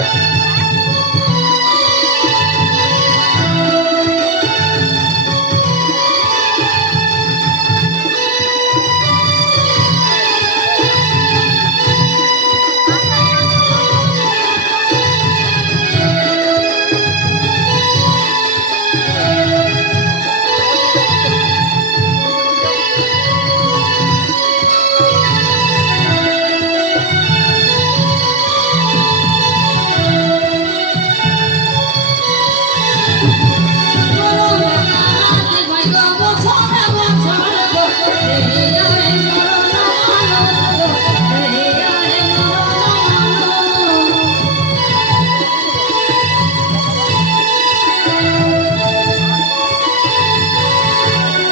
thank you